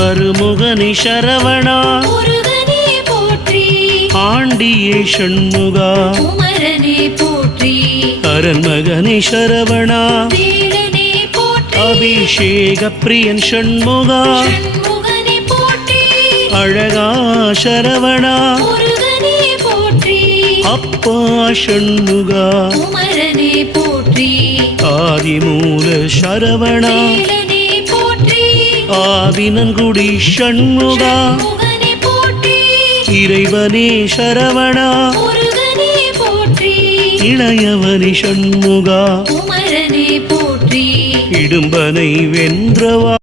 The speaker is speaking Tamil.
அருமுகனி சரவணா முருகனே போற்றி ஆண்டியே ஷண்முகா குமரனே போற்றி அரண்மகனி சரவணா வேலனே போற்றி அபிஷேக பிரியன் ஷண்முகா ஷண்முகனே போற்றி அழகா சரவணா முருகனே போற்றி அப்பா ஷண்முகா குமரனே போற்றி ஆதிமூல சரவணா வேலனே போற்றி ஆவினன்குடி ஷண்முகா ஷண்முகனே போற்றி இறைவனே சரவணா முருகனே போற்றி இளையவனி ஷண்முகா குமரனே போற்றி இடும்பனை வென்றவா